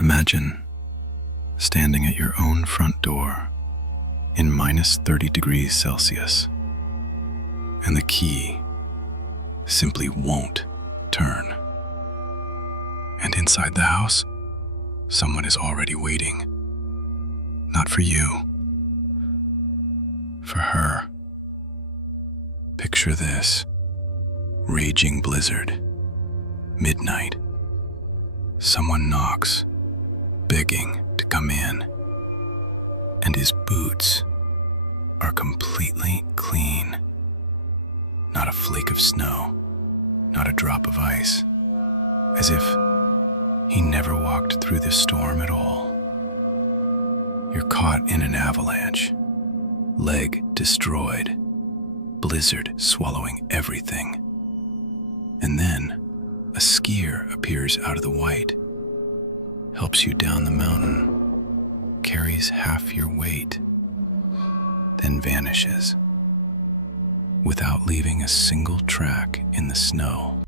Imagine standing at your own front door in minus 30 degrees Celsius, and the key simply won't turn. And inside the house, someone is already waiting. Not for you, for her. Picture this: raging blizzard, midnight. Someone knocks, begging to come in, and his boots are completely clean. Not a flake of snow, not a drop of ice, as if he never walked through this storm at all. You're caught in an avalanche, leg destroyed, blizzard swallowing everything. And then a skier appears out of the white, helps you down the mountain, carries half your weight, then vanishes without leaving a single track in the snow.